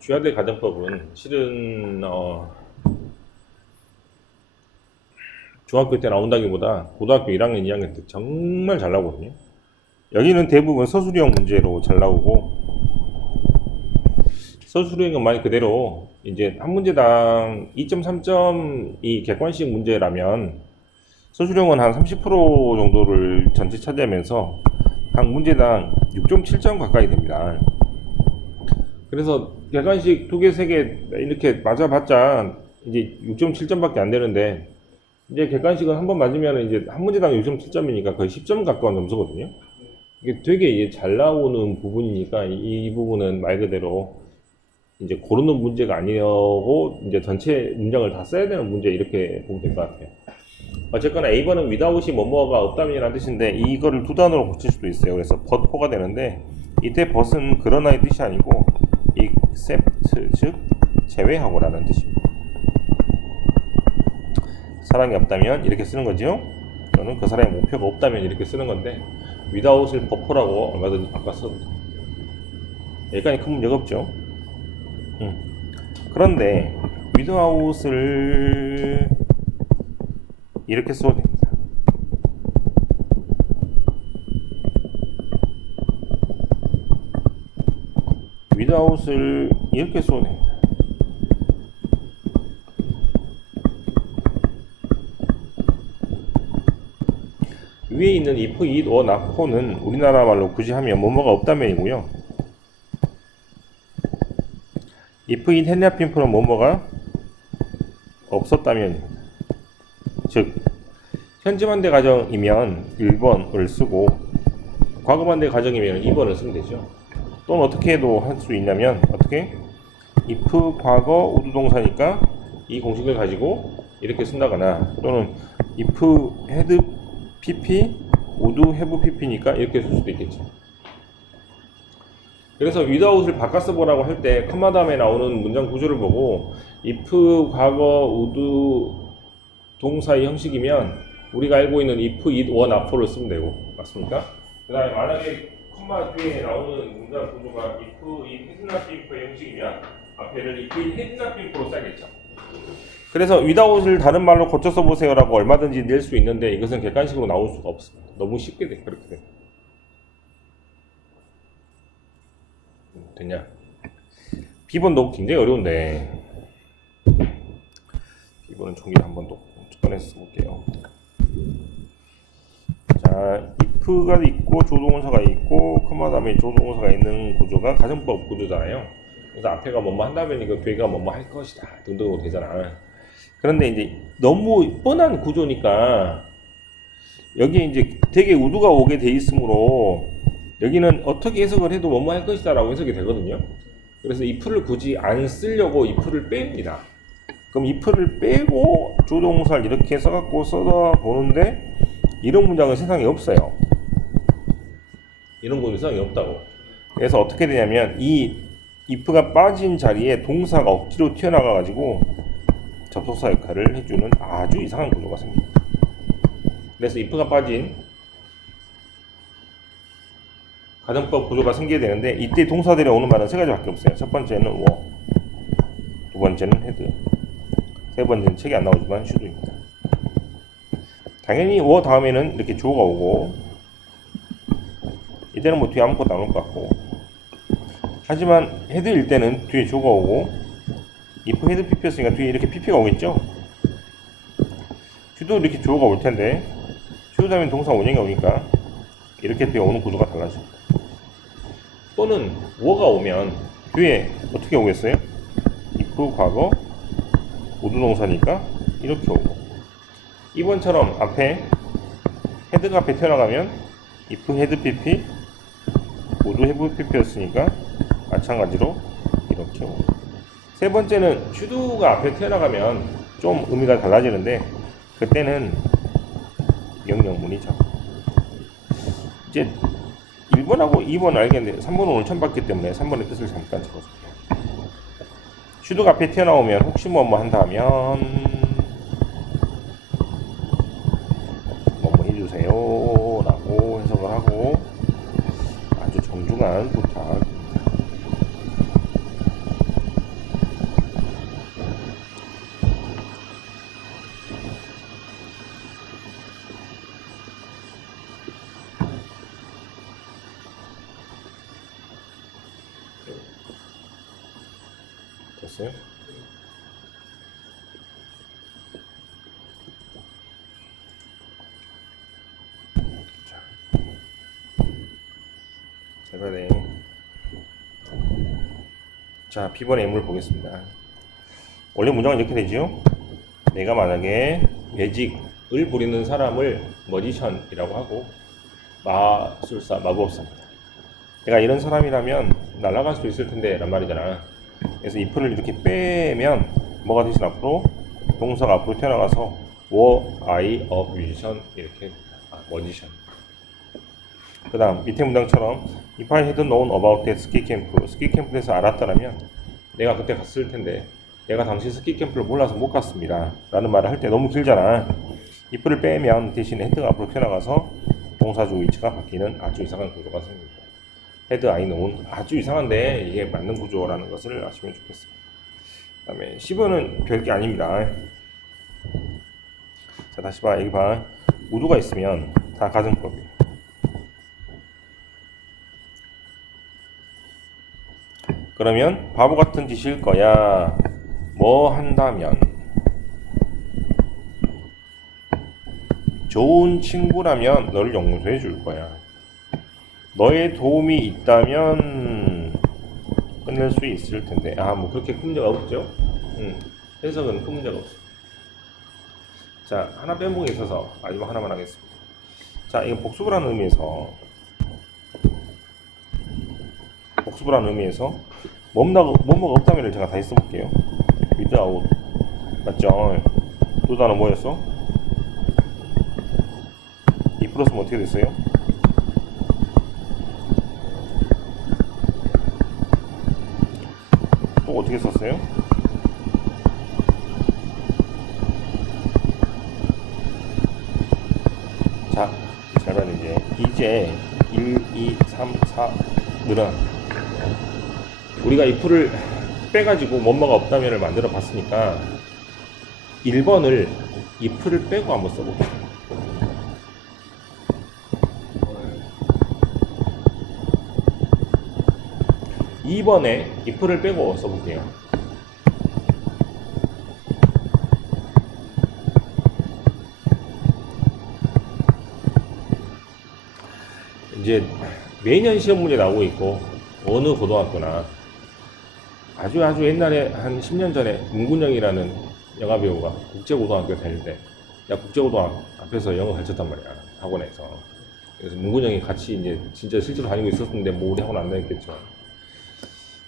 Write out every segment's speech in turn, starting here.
주야대 가정법은 실은 중학교 때 나온다기보다 고등학교 1학년, 2학년 때 정말 잘 나오거든요. 여기는 대부분 서술형 문제로 잘 나오고, 서술형은 말 그대로 이제 한 문제당 2.3점이 객관식 문제라면 서술형은 한 30% 정도를 전체 차지하면서 각 문제당 6.7점 가까이 됩니다. 그래서 객관식 2개, 3개 이렇게 맞아봤자 이제 6.7점밖에 안 되는데, 이제 객관식은 한 번 맞으면 이제 한 문제당 6.7점이니까 거의 10점 가까운 점수거든요. 이게 되게 이게 잘 나오는 부분이니까 이 부분은 말 그대로 이제 고르는 문제가 아니고 이제 전체 문장을 다 써야 되는 문제, 이렇게 보면 될 것 같아요. 어쨌거나 A번은 without이 뭐뭐가 없다면이라는 뜻인데 이거를 두 단어로 고칠 수도 있어요. 그래서 but가 되는데, 이때 but은 그러나의 뜻이 아니고 except, 즉 제외하고라는 뜻입니다. 사랑이 없다면 이렇게 쓰는 거죠. 또는 그 사람의 목표가 없다면 이렇게 쓰는 건데, without을 but라고 얼마든지 바꿔 써도 돼요. 여기까지 큰 문제가 없죠. 그런데 without을 이렇게 써도 됩니다. without을 이렇게 써도 됩니다. 위에 있는 if, it, or, not, for는 우리나라 말로 굳이 하면 뭐뭐가 없다면이고요. if, it, had not been for는 뭐뭐가 없었다면, 즉 현재만대 가정이면 1번을 쓰고 과거만대 가정이면 2번을 쓰면 되죠. 또는 어떻게 해도 할 수 있냐면, 어떻게? if 과거 우두동사니까 이 공식을 가지고 이렇게 쓴다거나, 또는 if had pp would have pp니까 이렇게 쓸 수도 있겠죠. 그래서 without을 바꿔 써보라고 할 때 컴마 다음에 나오는 문장 구조를 보고 if 과거 would 동사의 형식이면 우리가 알고 있는 if, it, or, not, for를 쓰면 되고, 맞습니까? 그 다음에 만약에 컴마 뒤에 나오는 문장 구조가 if, it, had not been for의 형식이면 앞에를 if, it, had not been for로 써야겠죠. 그래서 without을 다른 말로 고쳐 써보세요 라고 얼마든지 낼 수 있는데, 이것은 객관식으로 나올 수가 없습니다. 너무 쉽게 돼. 그렇게 돼. 됐냐? B번도 굉장히 어려운데, B번은 종이를 한 번 더 꺼내서 써볼게요. 자, if가 있고 조동사가 있고 컴마 다음에 조동사가 있는 구조가 가정법 구조잖아요. 그래서 앞에가 뭐뭐 한다면 이거 뒤에가 뭐뭐 할 것이다 등등으로 되잖아. 그런데 이제 너무 뻔한 구조니까 여기에 이제 되게 우두가 오게 돼 있으므로 여기는 어떻게 해석을 해도 뭐뭐 할 것이다 라고 해석이 되거든요. 그래서 if를 굳이 안 쓰려고 if를 뺍니다. 그럼 if를 빼고 조동사를 이렇게 써갖고 써보는데 이런 문장은 세상에 없어요. 이런 건 세상에 없다고. 그래서 어떻게 되냐면 이 if가 빠진 자리에 동사가 억지로 튀어나가가지고 접속사 역할을 해주는 아주 이상한 구조가 생깁니다. 그래서 if가 빠진 가정법 구조가 생기게 되는데, 이때 동사들이 오는 말은 세 가지밖에 없어요. 첫 번째는 were, 두 번째는 had, 세 번째는 책에 안 나오지만 should입니다. 당연히 were 다음에는 이렇게 주어가 오고, 이때는 뭐 뒤에 아무것도 안 올 것 같고, 하지만 had일 때는 뒤에 주어가 오고, if had pp였으니까 뒤에 이렇게 pp가 오겠죠. should도 이렇게 주어가 올 텐데 should 다음에 동사 원형이 오니까 이렇게 뒤에 오는 구조가 달라져. 또는 were가 오면 뒤에 어떻게 오겠어요? if 과거 우두동사니까 이렇게 오고, 이번처럼 앞에 헤드가 앞에 튀어나가면 if had pp would have pp였으니까 마찬가지로 이렇게 오고, 세 번째는 should가 앞에 튀어나가면 좀 의미가 달라지는데 그때는 명령문이죠. 이제 1번하고 2번 알겠는데 3번은 오늘 처음 봤기 때문에 3번의 뜻을 잠깐 적어줄게요. should가 앞에 튀어나오면 혹시 뭐 한다면 뭐뭐 해주세요 라고 해석을 하고 아주 정중한 부탁. 됐어요? 잘 봐야 돼. 자, B번 M을 보겠습니다. 원래 문장은 이렇게 되죠. 내가 만약에 매직을 부리는 사람을 머지션이라고 하고 마술사, 마법사입니다. 내가 이런 사람이라면 날아갈 수 있을 텐데 란 말이잖아. 그래서 if를 이렇게 빼면 뭐가 대신 앞으로 동사가 앞으로 튀어나가서 were I a musician 이렇게 머지션. 그 다음 밑에 문장처럼 If I had known about that ski camp, 스키 캠프에서 알았더라면 내가 그때 갔을 텐데 내가 당시 스키 캠프를 몰라서 못 갔습니다 라는 말을 할 때 너무 길잖아. if를 빼면 대신 head가 앞으로 튀어나가서 동사주 위치가 바뀌는 아주 이상한 구조가 생깁니다. had I known 아주 이상한데 이게 맞는 구조라는 것을 아시면 좋겠어요. 그 다음에 10번은 별게 아닙니다. 자, 다시 봐. 여기 봐. 우주가 있으면 다 가정법이에요. 그러면 바보 같은 짓일 거야. 뭐 한다면 좋은 친구라면 너를 용서해 줄 거야. 너의 도움이 있다면 끝낼 수 있을 텐데. 뭐 그렇게 큰 문제가 없죠. 해석은 큰 문제가 없어. 자, 하나 빼먹은 게 있어서 마지막 하나만 하겠습니다. 자, 이건 복수부라는 의미에서 뭐뭐가 없다면을 제가 다시 써볼게요. without 맞죠? 또 단어 뭐였어? if 플러스면 어떻게 됐어요? 또 어떻게 썼어요? 자, 잘 봐야 돼. 이제 1, 2, 3, 4 늘어나. 우리가 if를 빼가지고 뭐뭐가 없다면을 만들어 봤으니까 1번을 if를 빼고 한번 써봅시다. 2번에 if를 빼고 써볼게요. 이제 매년 시험 문제 나오고 있고 어느 고등학교나 아주 옛날에 한 10년 전에 문근영이라는 영화 배우가 국제고등학교 다닐 때 야 국제고등학교 앞에서 영어 가르쳤단 말이야 학원에서. 그래서 문근영이 같이 이제 진짜 실제로 다니고 있었는데 뭐 우리 학원 안 다녔겠죠.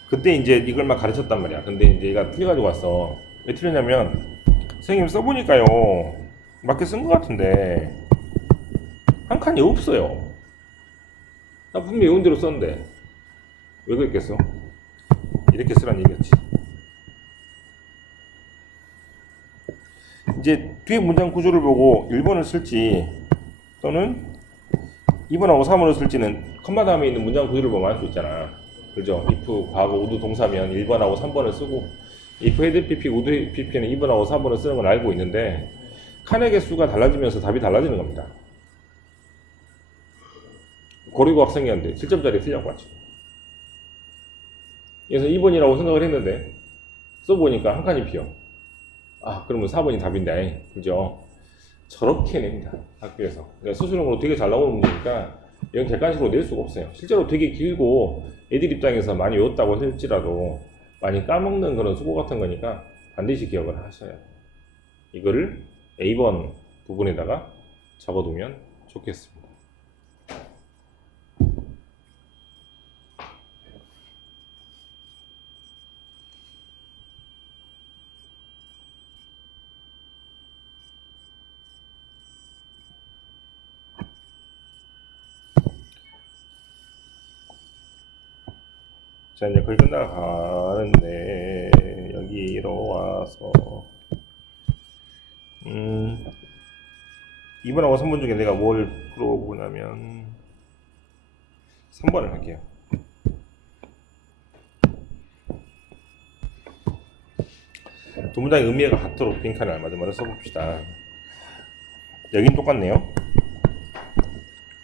그때 이제 이걸 막 가르쳤단 말이야. 근데 이제 얘가 틀려가지고 왔어. 왜 틀렸냐면 선생님 써보니까요 맞게 쓴 것 같은데 한 칸이 없어요. 나 분명히 외운 대로 썼는데 왜 그랬겠어? 이렇게 쓰란 얘기였지. 이제 뒤에 문장 구조를 보고 1번을 쓸지 또는 2번하고 3번을 쓸지는 컴마 다음에 있는 문장 구조를 보면 알 수 있잖아. 그죠? if 과거 우드 동사면 1번하고 3번을 쓰고 if had pp would pp는 2번하고 3번을 쓰는 건 알고 있는데 칸의 개수가 달라지면서 답이 달라지는 겁니다. 고리고 학생이었는데 7점짜리 틀려고 하죠. 그래서 2번이라고 생각을 했는데 써보니까 한 칸이 비어. 그러면 4번이 답인데, 그죠? 저렇게 냅니다, 학교에서. 그러니까 수수령으로 되게 잘 나오는 문제니까 이건 객관식으로 낼 수가 없어요. 실제로 되게 길고 애들 입장에서 많이 외웠다고 할지라도 많이 까먹는 그런 수고 같은 거니까 반드시 기억을 하셔야 돼요. 이거를 A번 부분에다가 적어두면 좋겠습니다. 자, 이제 거의 끝나가는데 여기로 와서 2번하고 3번 중에 내가 뭘 풀어보냐면 3번을 할게요. 두 문장의 의미가 같도록 빈칸을 알맞은 써봅시다. 여긴 똑같네요.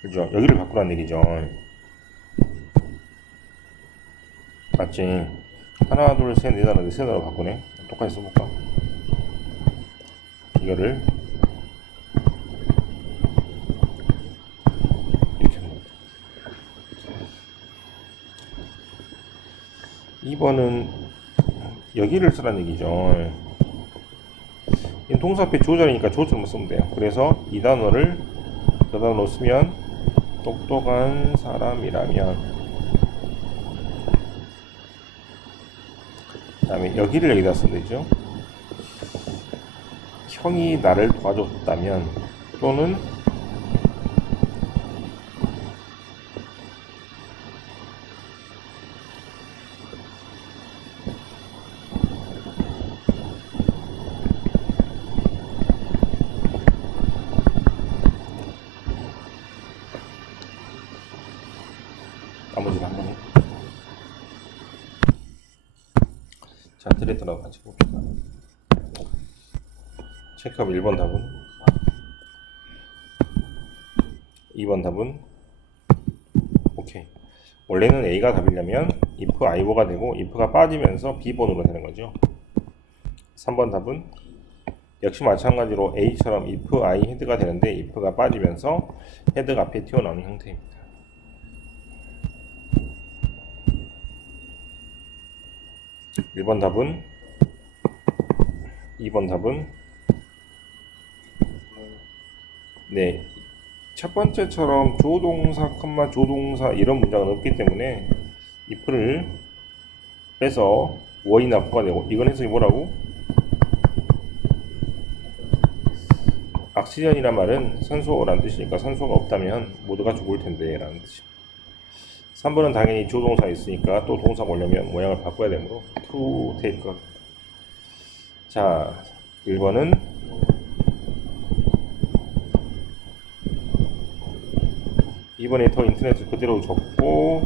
그죠? 여기를 바꾸라는 얘기죠. 맞지? 하나, 둘, 셋, 네 단어, 네 단어로 바꾸네. 똑같이 써볼까? 이거를 이렇게 합니다. 2번은 여기를 쓰라는 얘기죠. 이 동사 앞에 주어자리니까 주어처럼 쓰면 돼요. 그래서 이 단어를 그 단어로 쓰면 똑똑한 사람이라면, 그 다음에 여기를 여기다 쓰면 되죠. 형이 나를 도와줬다면, 또는 나머지는 한 번에. 자, 드레드라고 같이 봅시다. 체크업 1번 답은, 2번 답은 오케이. 원래는 A가 답이려면 if i오가 되고 if가 빠지면서 B번으로 되는 거죠. 3번 답은 역시 마찬가지로 A처럼 if I 헤드가 되는데 if가 빠지면서 헤드가 앞에 튀어나오는 형태입니다. 1번 답은, 2번 답은 네, 첫 번째처럼 조동사, 조동사 이런 문장은 없기 때문에 if를 빼서 were for가 되고, 이건 해석이 뭐라고? 악시전이란 말은 산소라는 뜻이니까 산소가 없다면 모두가 죽을 텐데 라는 뜻입니다. 3번은 당연히 조동사 있으니까 또 동사가 오려면 모양을 바꿔야 되므로 to take. 자, 1번은 이번에 더 인터넷을 그대로 적고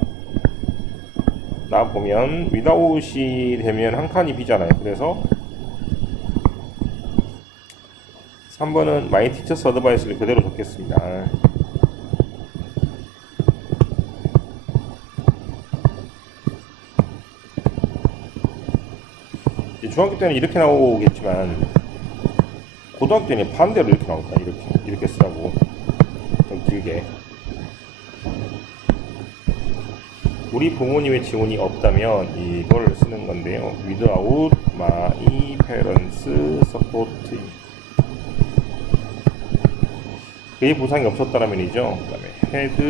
나 보면 without이 되면 한 칸이 비잖아요. 그래서 3번은 my teacher's advice를 그대로 적겠습니다. 중학교 때는 이렇게 나오겠지만 고등학교 때는 반대로 이렇게 나올까? 이렇게 쓰라고. 좀 길게. 우리 부모님의 지원이 없다면 이걸 쓰는 건데요. without my parents support. 그의 보상이 없었다는 면이죠. 그 다음에 had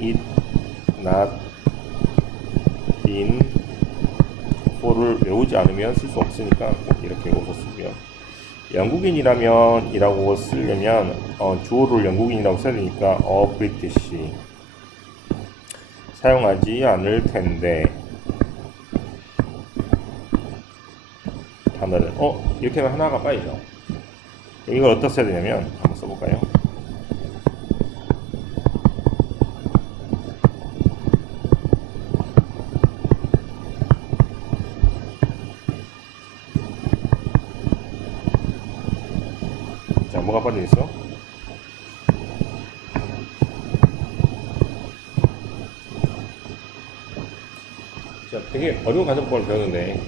it not been for를 외우지 않으면 쓸 수 없으니까 꼭 이렇게 외워서 쓰고요. 영국인이라면 이라고 쓰려면 주어를 영국인이라고 써야 되니까 British 사용하지 않을 텐데, 단어를 이렇게 하면 하나가 빠지죠. 이걸 어떻게 써야 되냐면 한번 써볼까요? 자, 뭐가 빠져있어? 자, 되게 어려운 가정법을 배우는데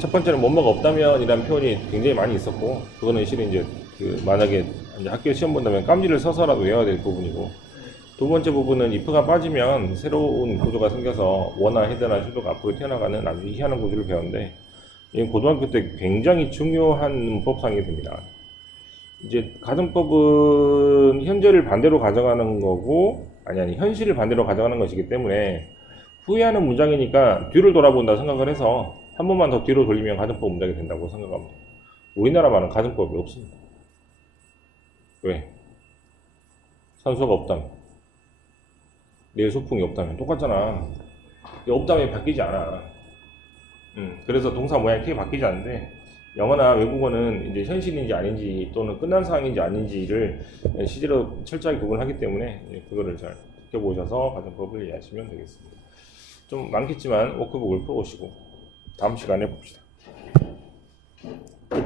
첫 번째는 뭐뭐가 없다면 이라는 표현이 굉장히 많이 있었고, 그거는 실은 이제 만약에 이제 학교 시험 본다면 깜지를 써서라도 외워야 될 부분이고, 두 번째 부분은 if가 빠지면 새로운 구조가 생겨서 워나 헤드나 슈도가 앞으로 튀어나가는 아주 희한한 구조를 배웠는데, 이건 고등학교 때 굉장히 중요한 문법상이 됩니다. 이제 가정법은 현재를 반대로 가져가는 거고, 아니 현실을 반대로 가져가는 것이기 때문에 후회하는 문장이니까 뒤를 돌아본다 생각을 해서 한 번만 더 뒤로 돌리면 가정법 문장이 된다고 생각합니다. 우리나라만은 가정법이 없습니다. 왜? 산소가 없다면, 내일 소풍이 없다면 똑같잖아. 없다면 바뀌지 않아. 그래서 동사 모양이 크게 바뀌지 않는데, 영어나 외국어는 이제 현실인지 아닌지 또는 끝난 상황인지 아닌지를 실제로 철저하게 구분하기 때문에 그거를 잘 지켜보셔서 가정법을 이해하시면 되겠습니다. 좀 많겠지만 워크북을 풀어오시고 다음 시간에 봅시다.